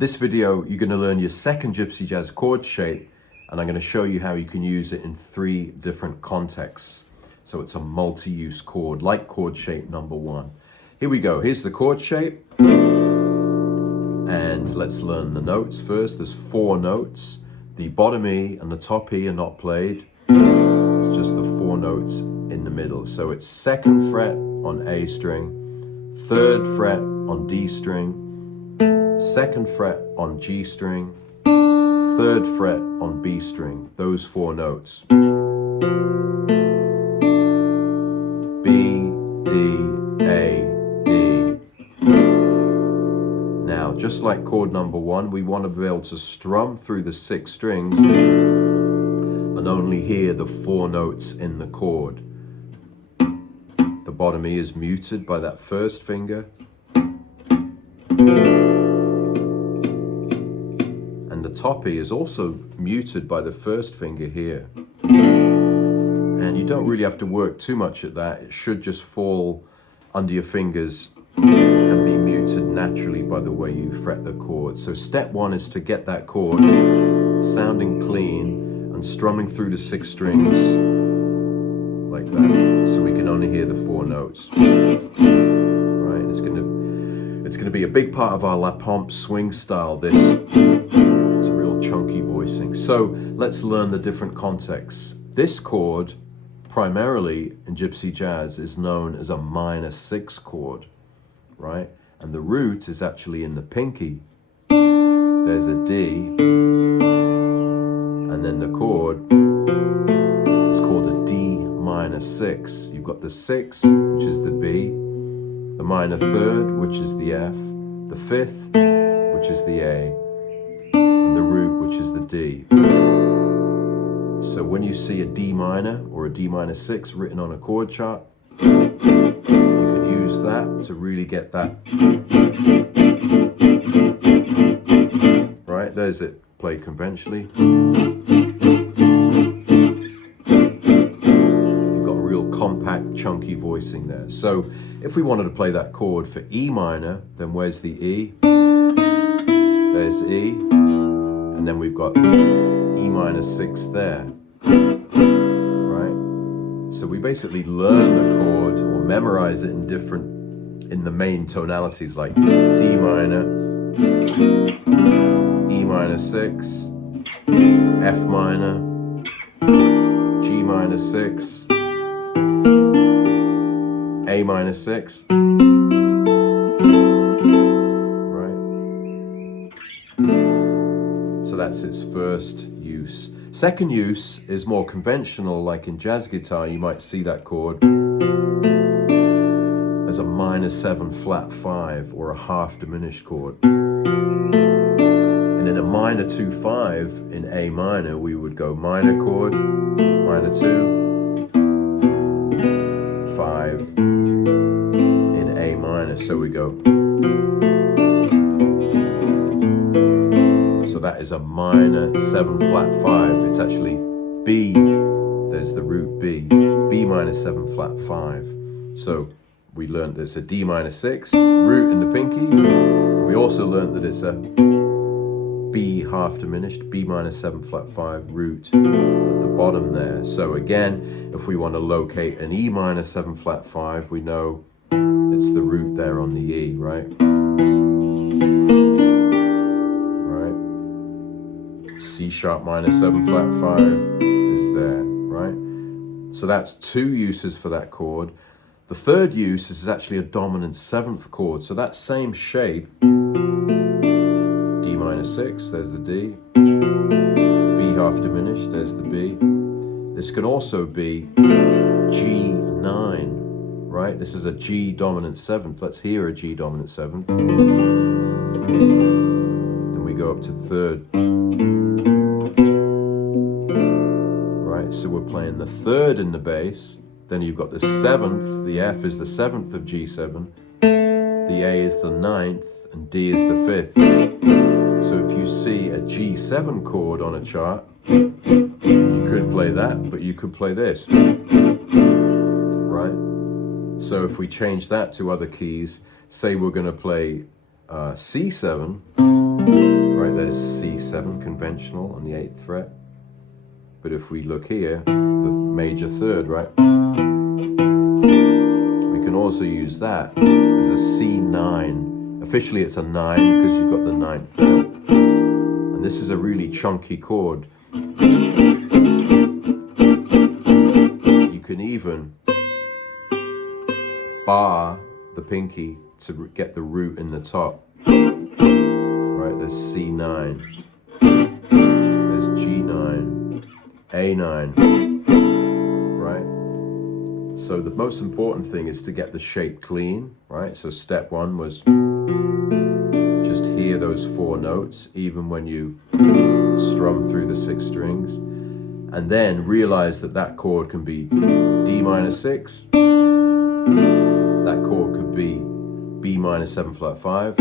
this video, you're going to learn your second Gypsy Jazz chord shape, and I'm going to show you how you can use it in 3 different contexts. So it's a multi-use chord, like chord shape number 1. Here we go. Here's the chord shape. And let's learn the notes first. There's 4 notes. The bottom E and the top E are not played. It's just the 4 notes in the middle. So it's 2nd fret on A string, 3rd fret on D string, 2nd fret on G string, 3rd fret on B string. Those 4 notes. B, D, A, D. Now, just like chord number 1, we want to be able to strum through the 6 strings and only hear the 4 notes in the chord. The bottom E is muted by that 1st finger. And the top E is also muted by the 1st finger here. And you don't really have to work too much at that. It should just fall under your fingers and be muted naturally by the way you fret the chord. So step 1 is to get that chord sounding clean and strumming through the 6 strings like that, so we can only hear the 4 notes. Right? It's gonna be a big part of our La Pompe swing style. It's a real chunky voicing. So let's learn the different contexts. This chord, primarily in Gypsy Jazz, is known as a minor 6 chord, right? And the root is actually in the pinky. There's a D, and then the chord is called a D minor 6. You've got the 6, which is the B, the minor 3rd, which is the F, the 5th, which is the A, and the root, which is the D. So when you see a D minor or a D minor 6 written on a chord chart, you can use that to really get that. Right, there's it, played conventionally. You've got a real compact, chunky voicing there. So if we wanted to play that chord for E minor, then where's the E? There's E, and then we've got E minor 6 there, right? So we basically learn the chord or memorize it in the main tonalities, like D minor, E minor 6, F minor, G minor 6, A minor 6, right? So that's its first use. Second use is more conventional, like in jazz guitar, you might see that chord as a minor 7 flat 5 or a half-diminished chord. And in a minor 2-5 in A minor, we would go minor chord, minor 2, 5 in A minor. So we go. So that is a minor 7 flat 5. It's actually B. There's the root B. B minor 7 flat 5. So we learned that it's a D minor 6, root in the pinky. We also learned that it's a B half diminished, B minor 7 flat 5, root at the bottom there. So again, if we want to locate an E minor 7 flat 5, we know it's the root there on the E, right? C sharp minor 7 flat 5 is there, right? So that's 2 uses for that chord. The third use is actually a dominant 7th chord. So that same shape, D minor 6, there's the D, B half diminished, there's the B. This can also be G9, right? This is a G dominant 7th. Let's hear a G dominant 7th. Then we go up to 3rd. So we're playing the 3rd in the bass, then you've got the 7th, the F is the 7th of G7, the A is the 9th, and D is the 5th. So if you see a G7 chord on a chart, you could play that, but you could play this, right? So if we change that to other keys, say we're going to play C7, there's C7 conventional on the 8th fret. But if we look here, the major third, right? We can also use that as a C9. Officially it's a 9 because you've got the 9th fret. And this is a really chunky chord. You can even bar the pinky to get the root in the top. Right, there's C9, there's G9, A9, right? So the most important thing is to get the shape clean, right? So step one was just hear those 4 notes, even when you strum through the 6 strings, and then realize that that chord can be D minor 6, that chord could be B minor 7 flat 5,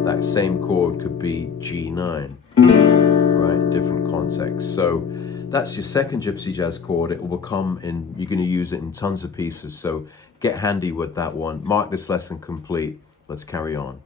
that same chord could be G9, right? Different context. So that's your second Gypsy Jazz chord. It will come in, you're going to use it in tons of pieces. So get handy with that one. Mark this lesson complete. Let's carry on.